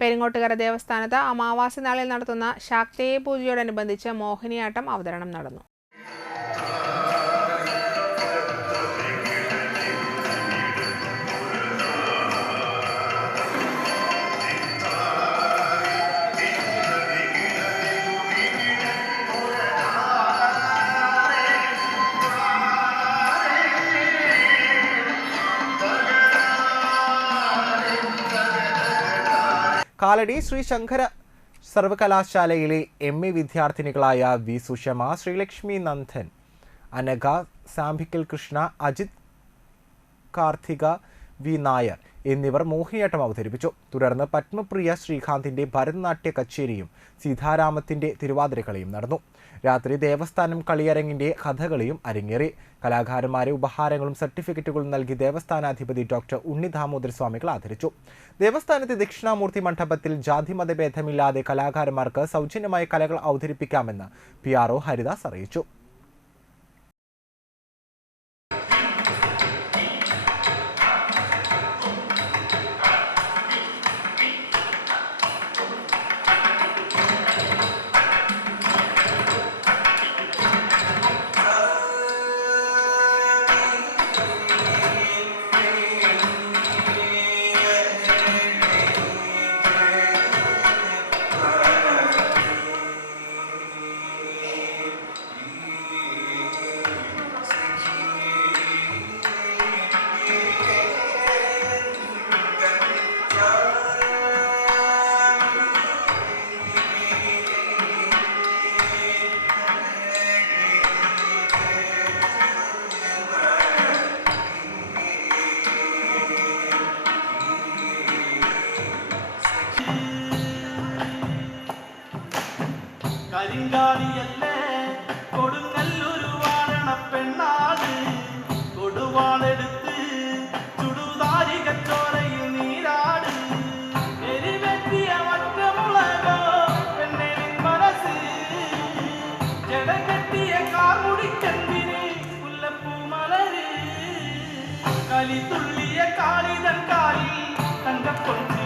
പെരിങ്ങോട്ടുകര ദേവസ്ഥാനത്ത് അമാവാസി നാളിൽ നടത്തുന്ന ശാക്തേയ പൂജയോടനുബന്ധിച്ച് മോഹിനിയാട്ടം അവതരണം നടന്നു. കാലടി ശ്രീ ശങ്കര സർവകലാശാലയിലെ എം എ വിദ്യാർത്ഥിനികളായ വി സുഷമ ശ്രീലക്ഷ്മി നന്ദൻ അനഘ സാംഭിക്കൽ കൃഷ്ണ അജിത് കാർത്തിക വി നായർ എന്നിവർ മോഹിനിയാട്ടം അവതരിപ്പിച്ചു. തുടർന്ന് പത്മപ്രിയ ശ്രീകാന്തിന്റെ ഭരതനാട്യ കച്ചേരിയും സീതാരാമത്തിന്റെ തിരുവാതിരക്കളിയും നടന്നു. രാത്രി ദേവസ്ഥാനം കളിയരങ്ങിന്റെ കഥകളിയും അരങ്ങേറി. കലാകാരന്മാരെ ഉപഹാരങ്ങളും സർട്ടിഫിക്കറ്റുകളും നൽകി ദേവസ്ഥാനാധിപതി ഡോക്ടർ ഉണ്ണി ദാമോദര സ്വാമികൾ ആദരിച്ചു. ദേവസ്ഥാനത്തെ ദക്ഷിണാമൂർത്തി മണ്ഡപത്തിൽ ജാതി മതഭേദമില്ലാതെ കലാകാരന്മാർക്ക് സൗജന്യമായ കലകൾ അവതരിപ്പിക്കാമെന്ന് പി ആർ ഒ ഹരിദാസ് അറിയിച്ചു. കരിങ്കാലിയല്ലേ? കൊടുങ്ങല്ലൊരു വാഴണ പെണ്ണാട് കൊടുവാളെടുത്ത് ചുടുതാരി കച്ചോരയിൽ നീരാട്. എരിവെത്തിയ മറ്റമുളകോ പെണ്ണിൻ മനസ്സ്. ജടകെട്ടിയ കാർമുടിക്കന്തിന് മുല്ലപ്പൂ മലര്? കലിത്തുള്ളിയ കാളിതൻ കാലിൽ തങ്കപ്പൊന്നു